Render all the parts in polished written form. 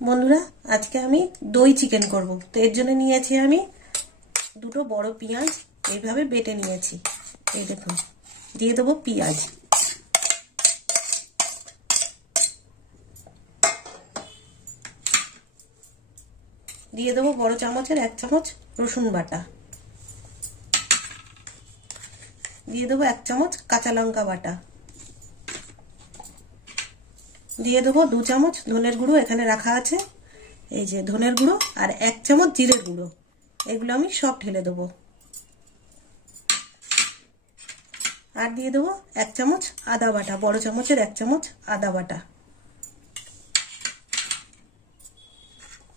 বন্ধুরা, আজকে আমি দই চিকেন করব। তো এর জন্য নিয়েছি আমি দুটো বড় পেঁয়াজ, এইভাবে বেটে নিয়েছি। এই দেখুন, দিয়ে দেবো পেঁয়াজ, দিয়ে দেবো বড় চামচের 1 চামচ রসুন বাটা, দিয়ে দেবো 1 চামচ কাঁচা লঙ্কা বাটা, দিয়ে দেবো 2 চামচ ধনের গুঁড়ো, এখানে রাখা আছে এই যে ধনের গুঁড়ো, আর 1 চামচ জিরের গুঁড়ো। এগুলো আমি সব ঢেলে দেবো। আর দিয়ে দেবো 1 চামচ আদা বাটা, বড় চামচের 1 চামচ আদা বাটা।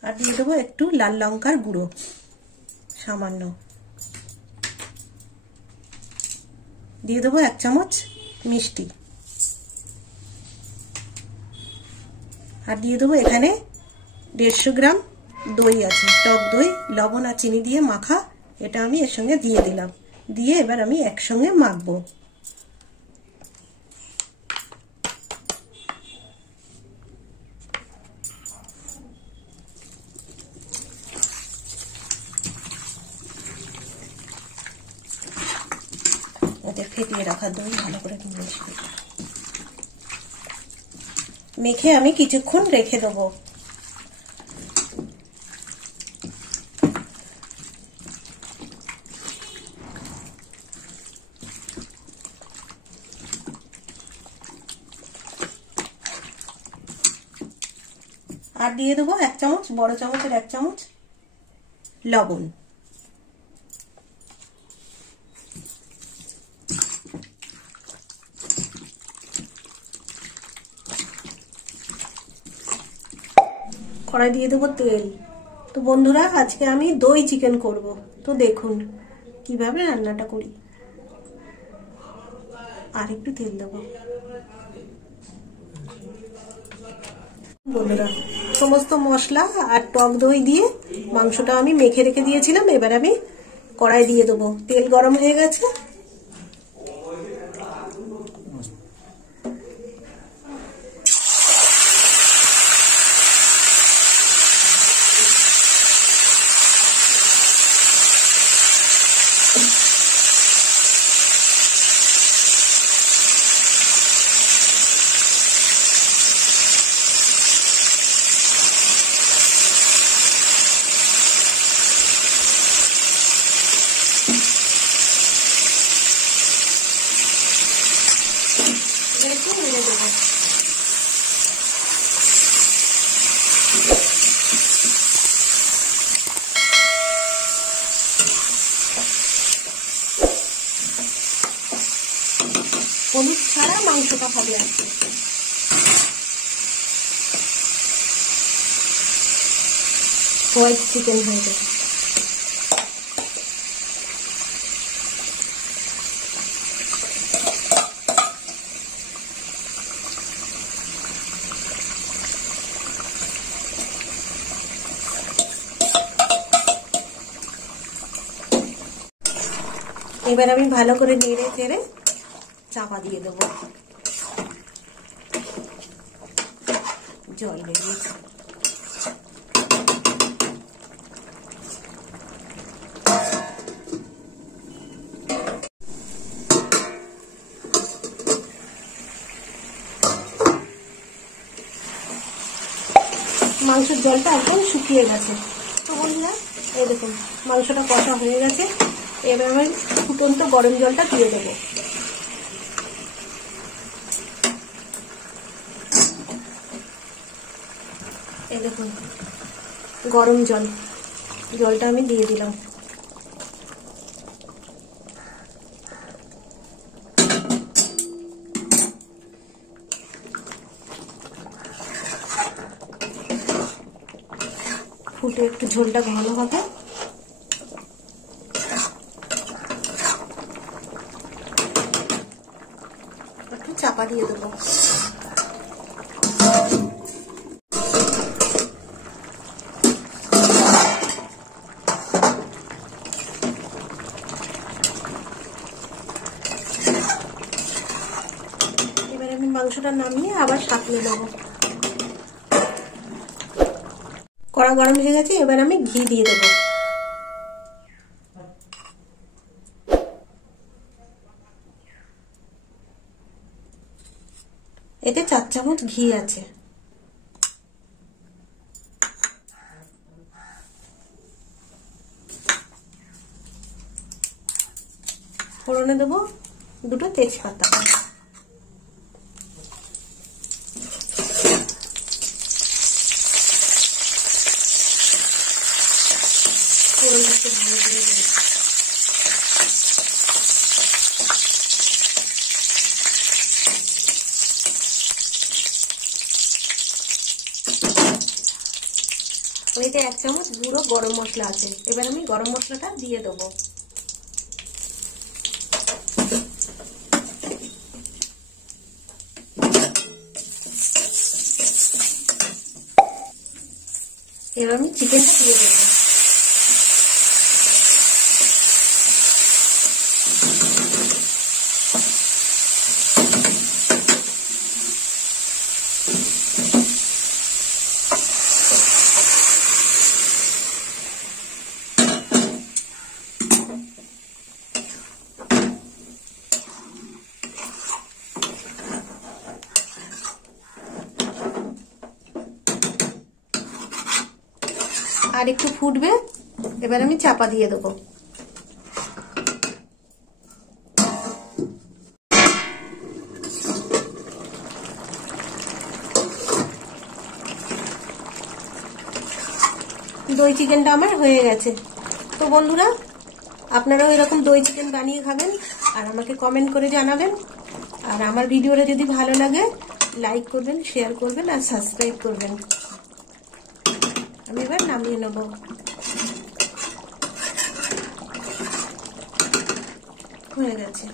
আর দিয়ে দেবো একটু লাল লঙ্কার গুঁড়ো সামান্য, দিয়ে দেবো 1 চামচ মিষ্টি, আর দিয়ে দেবো এখানে 150 গ্রাম দই আছে, টক দই, লবণ আর চিনি দিয়ে মাখা। এটা আমি এর সঙ্গে দিয়ে দিলাম, দিয়ে এবার আমি একসঙ্গে মাখবো। এতে ফেটিয়ে রাখা দই ভালো করে মিশিয়ে মেখে আমি কিছুক্ষণ রেখে দেবো। আর দিয়ে দেবো 1 চামচ, বড় চামচের 1 চামচ লবণ। কড়াই দিয়ে দেবো তেল। তো বন্ধুরা, আজকে আমি দই চিকেন করব। তো দেখুন কিভাবে রান্নাটা করি। আর একটু তেল দেবো। বন্ধুরা, সমস্ত মশলা আর টক দই দিয়ে মাংসটা আমি মেখে রেখে দিয়েছিলাম। এবার আমি কড়াই দিয়ে দেবো। তেল গরম হয়ে গেছে। একটু নেড়ে দেবো। হলুদ ছাড়া মাংসটা হবে আর কি। হোয়াইট চিকেন হয়ে যাবে। এবার আমি ভালো করে নেড়ে চেড়ে চাপা দিয়ে দেবো। জল বেরিয়েছে। মাংসের জলটা একদম শুকিয়ে গেছে। তো বন্ধুরা, এই দেখুন মাংসটা কষা হয়ে গেছে। এবার আমি ফুটন্ত গরম জলটা দিয়ে দেবো। এই দেখুন গরম জলটা আমি দিয়ে দিলাম। ফুটে একটু ঝোলটা ঘন হবে। একটু চাপা দিয়ে দেবো। এবার আমি মাংসটা নামিয়ে আবার সাঁতলে দেবো। কড়া গরম হয়ে গেছে, এবার আমি ঘি দিয়ে দেবো। এতে 4 চামচ ঘি আছে। ফোড়নে দেবো 2টো তেজপাতা। ফোড়নটা একটু ভালো করে দেবো। এতে 1 চামচ গুঁড়ো গরম মশলা আছে, এবার আমি গরম মশলাটা দিয়ে দেবো। এবার আমি চিকেনটা দিয়ে দেবো। আর একটু ফুটবে, এবার আমি চাপা দিয়ে দেবো। দই চিকেনটা আমার হয়ে গেছে। তো বন্ধুরা, আপনারাও এরকম দই চিকেন বানিয়ে খাবেন আর আমাকে কমেন্ট করে জানাবেন। আর আমার ভিডিওটা যদি ভালো লাগে লাইক করবেন, শেয়ার করবেন আর সাবস্ক্রাইব করবেন। আমি এবার নামিয়ে নেব। হয়ে গেছে।